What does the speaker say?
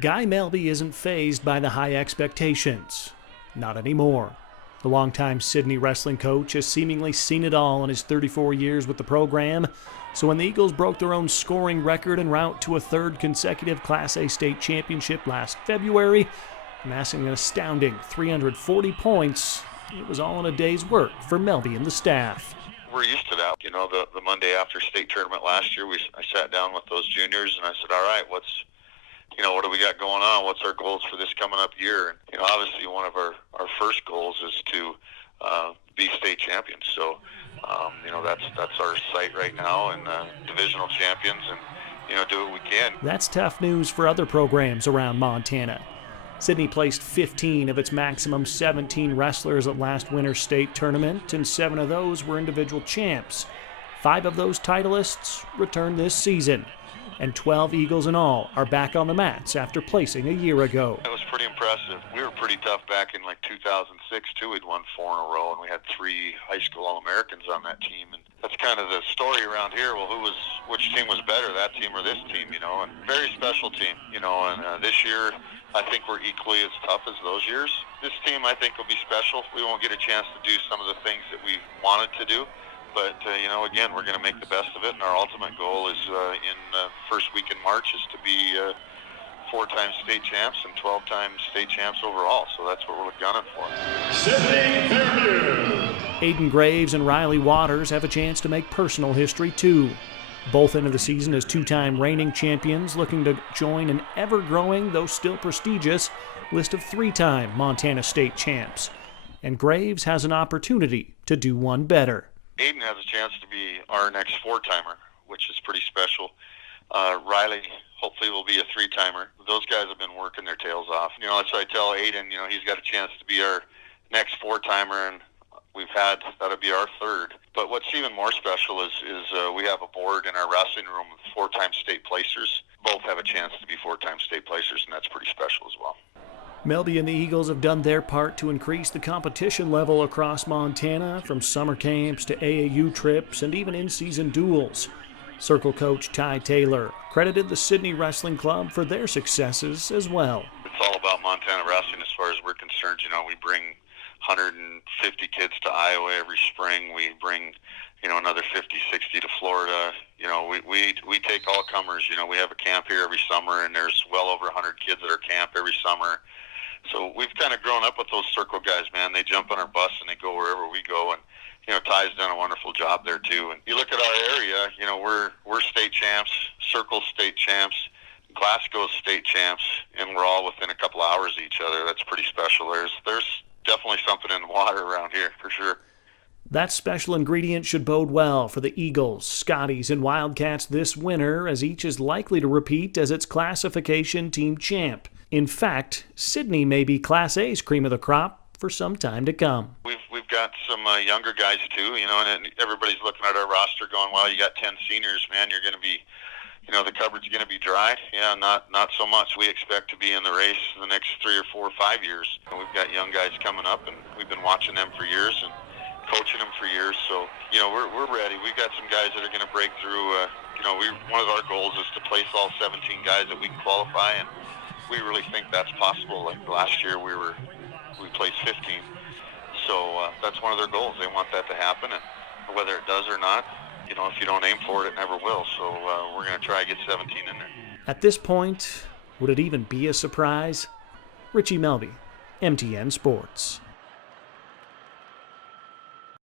Guy Melby isn't fazed by the high expectations. Not anymore. The longtime Sidney wrestling coach has seemingly seen it all in his 34 years with the program, so when the Eagles broke their own scoring record en route to a third consecutive Class A state championship last February, amassing an astounding 340 points, it was all in a day's work for Melby and the staff. We're used to that. The Monday after state tournament last year, I sat down with those juniors and I said, all right, what do we got going on? What's our goals for this coming up year? And, obviously one of our first goals is to be state champions. So, that's our sight right now, and divisional champions, and, do what we can. That's tough news for other programs around Montana. Sidney placed 15 of its maximum 17 wrestlers at last winter's state tournament, and 7 of those were individual champs. 5 of those titleists returned this season, and 12 Eagles in all are back on the mats after placing a year ago. That was pretty impressive. We were pretty tough back in 2006 too. We'd won 4 in a row, and we had 3 high school All-Americans on that team. And that's kind of the story around here. Well, which team was better, that team or this team? And very special team. And this year, I think we're equally as tough as those years. This team, I think, will be special. We won't get a chance to do some of the things that we wanted to do. But, again, we're going to make the best of it, and our ultimate goal is in the first week in March is to be 4-time state champs and 12-time state champs overall. So that's what we're gunning for. Aiden Graves and Riley Waters have a chance to make personal history, too. Both into the season as 2-time reigning champions, looking to join an ever-growing, though still prestigious, list of 3-time Montana state champs. And Graves has an opportunity to do one better. Aiden has a chance to be our next 4-timer, which is pretty special. Riley hopefully will be a 3-timer. Those guys have been working their tails off. That's why I tell Aiden, he's got a chance to be our next 4-timer, and that'll be our 3rd. But what's even more special is we have a board in our wrestling room with 4-time state placers. Both have a chance to be 4-time state placers, and that's pretty special as well. Melby and the Eagles have done their part to increase the competition level across Montana, from summer camps to AAU trips and even in-season duels. Circle coach Ty Taylor credited the Sidney Wrestling Club for their successes as well. It's all about Montana wrestling as far as we're concerned. We bring 150 kids to Iowa every spring. We bring, another 50, 60 to Florida. We take all comers. We have a camp here every summer, and there's well over 100 kids at our camp every summer. So we've kind of grown up with those circle guys, man. They jump on our bus and they go wherever we go. And, Ty's done a wonderful job there too. And you look at our area, we're state champs, Circle state champs, Glasgow state champs, and we're all within a couple hours of each other. That's pretty special. There's definitely something in the water around here, for sure. That special ingredient should bode well for the Eagles, Scotties, and Wildcats this winter, as each is likely to repeat as its classification team champ. In fact, Sidney may be Class A's cream of the crop for some time to come. We've got some younger guys too, and everybody's looking at our roster going, well, you got 10 seniors, man, you're going to be, the cupboard's going to be dry. Yeah, not so much. We expect to be in the race the next 3 or 4 or 5 years. We've got young guys coming up, and we've been watching them for years and coaching them for years. So, we're ready. We've got some guys that are going to break through. One of our goals is to place all 17 guys that we can qualify, and we really think that's possible. Like last year, we placed 15. So that's one of their goals. They want that to happen, and whether it does or not, if you don't aim for it, it never will. So we're going to try to get 17 in there. At this point, would it even be a surprise? Richie Melby, MTN Sports.